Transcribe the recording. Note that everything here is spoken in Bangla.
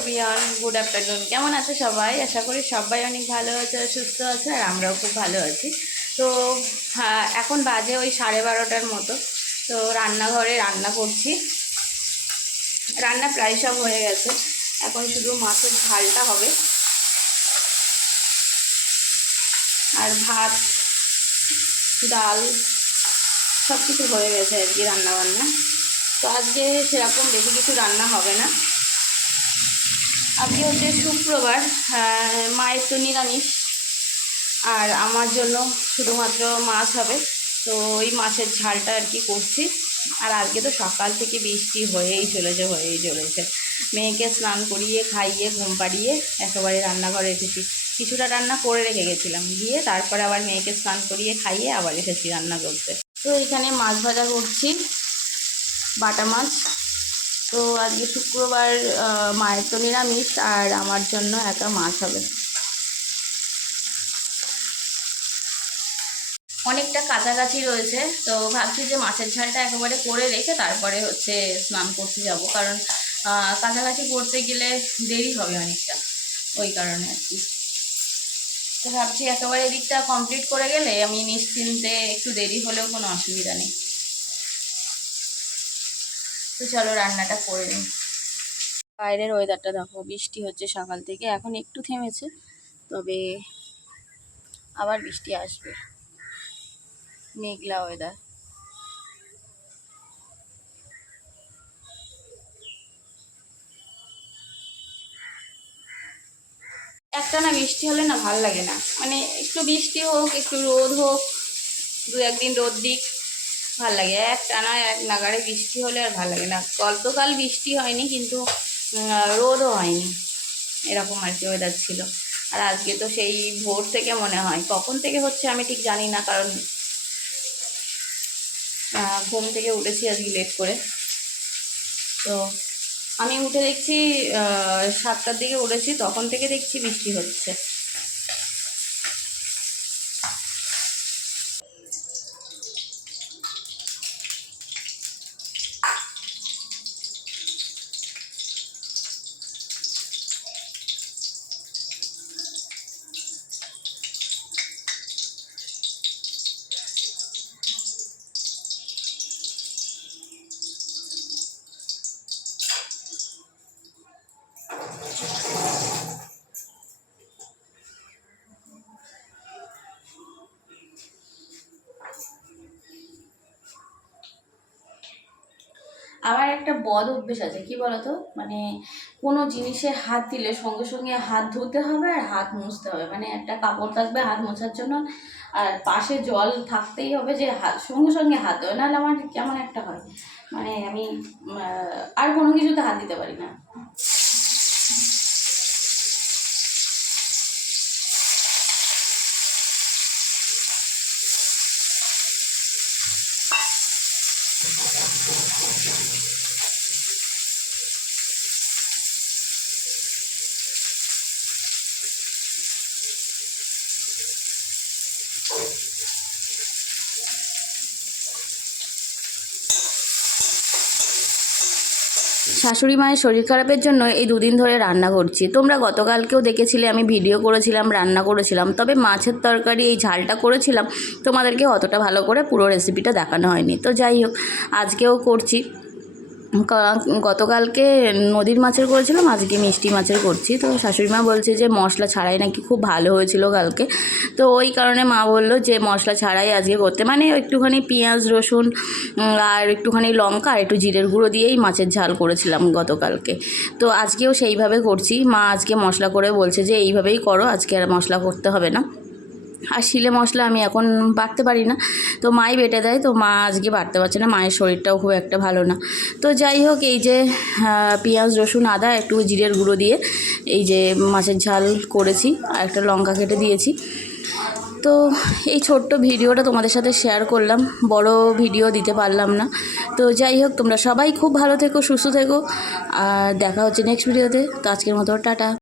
Everyone, good afternoon. কেমন আছে সবাই? আশা করি সবাই অনেক ভালো আছে, সুস্থ আছে, আর আমরাও খুব ভালো আছি। তো এখন বাজে ওই 12:30টার মতো। তো রান্নাঘরে রান্না করছি। রান্না প্রায় সব হয়ে গেছে, এখন শুধু মাছের ঝালটা হবে আর ভাত ডাল সব কিছু হয়ে গেছে আর কি রান্না বান্না। তো আজকে সেরকম বেশি কিছু রান্না হবে না। আজকে হচ্ছে শুক্রবার, মায়ের তো নিরামিষ, আর আমার জন্য শুধুমাত্র মাছ হবে। তো ওই মাছের ঝালটা আর কি করছি। আর আজকে তো সকাল থেকে বৃষ্টি হয়েই চলেছে। মেয়েকে স্নান করিয়ে খাইয়ে ঘুম পাড়িয়ে একেবারে রান্নাঘরে এসেছি। কিছুটা রান্না করে রেখে গেছিলাম, গিয়ে তারপরে আবার মেয়েকে স্নান করিয়ে খাইয়ে আবার এসেছি রান্না করতে। তো এখানে মাছ ভাজা করছি, বাটা মাছ। তো আজকে শুক্রবার, মায়ের তো নিরামিষ, আর আমার জন্য একা মাছ হবে। অনেকটা কাছাকাছি রয়েছে, তো ভাবছি যে মাছের ঝালটা একেবারে করে রেখে তারপরে হচ্ছে স্নান করতে যাব, কারণ কাছাকাছি করতে গেলে দেরি হবে অনেকটা, ওই কারণে আর কি। তো ভাবছি একেবারে এদিকটা কমপ্লিট করে গেলে আমি নিশ্চিন্তে, একটু দেরি হলেও কোনো অসুবিধা নেই। তো চলো রান্নাটা করে নিই। বাইরের ওয়েদারটা দেখো, বৃষ্টি হচ্ছে সকাল থেকে, এখন একটু থেমেছে, তবে আবার বৃষ্টি আসবে। মেঘলা ওয়েদার। একটানা বৃষ্টি হলে না ভাল লাগে না, মানে একটু বৃষ্টি হোক, একটু রোদ হোক, দু একদিন রোদ দিক, ভাল লাগে। একটানা এক নাগাড়ে বৃষ্টি হলে আর ভাল লাগে না। গতকাল বৃষ্টি হয়নি, কিন্তু রোদও হয়নি, এরকম আর কি ওয়েদার ছিল। আর আজকে তো সেই ভোর থেকে মনে হয়, কখন থেকে হচ্ছে আমি ঠিক জানি না, কারণ ঘুম থেকে উঠেছি আজকে লেট করে। তো আমি উঠে দেখছি 7টার দিকে উঠেছি, তখন থেকে দেখছি বৃষ্টি হচ্ছে। আমার একটা বদ অভ্যেস আছে, কি বলতো, মানে কোনো জিনিসে হাত দিলে সঙ্গে সঙ্গে হাত ধুতে হবে আর হাত মুছতে হবে। মানে একটা কাপড় থাকবে হাত মোছার জন্য, আর পাশে জল থাকতেই হবে, যে হাত সঙ্গে সঙ্গে হাত দেবে, নাহলে আমার কেমন একটা হয়, মানে আমি আর কোনো কিছুতে হাত দিতে পারি না। শাশুড়ি মায়ের শরীর খারাপের জন্য এই দুদিন ধরে রান্না করছি। তোমরা গতকালকেও দেখেছিলে, আমি ভিডিও করেছিলাম, রান্না করেছিলাম, তবে মাছের তরকারি এই ঝালটা করেছিলাম, তোমাদেরকে অতটা ভালো করে পুরো রেসিপিটা দেখানো হয়নি। তো যাই হোক, আজকেও করছি। গতকালকে নদীর মাছের করেছিলাম, আজকে মিষ্টি মাছের করছি। তো শাশুড়িমা বলছে যে মশলা ছাড়াই নাকি খুব ভালো হয়েছিল কালকে। তো ওই কারণে মা বললো যে মশলা ছাড়াই আজকে করতে, মানে একটুখানি পেঁয়াজ রসুন আর একটুখানি লঙ্কা আর একটু জিরের গুঁড়ো দিয়েই মাছের ঝাল করেছিলাম গতকালকে। তো আজকেও সেইভাবে করছি। মা আজকে মশলা করে বলছে যে এইভাবেই করো, আজকে আর মশলা করতে হবে না। আর শিলে মশলা আমি এখন বাটতে পারি না, তো মাই বেটে দেয়। তো মা আজকে বাটতে পারছে না, মায়ের শরীরটাও খুব একটা ভালো না। তো যাই হোক, এই যে পেঁয়াজ রসুন আদা একটু জিরের গুঁড়ো দিয়ে এই যে মাছের ঝাল করেছি, আর একটা লঙ্কা কেটে দিয়েছি। তো এই ছোট্ট ভিডিওটা তোমাদের সাথে শেয়ার করলাম, বড় ভিডিও দিতে পারলাম না। তো যাই হোক, তোমরা সবাই খুব ভালো থেকো, সুস্থ থেকো, আর দেখা হচ্ছে নেক্সট ভিডিওতে। তো আজকের মতো টাটা।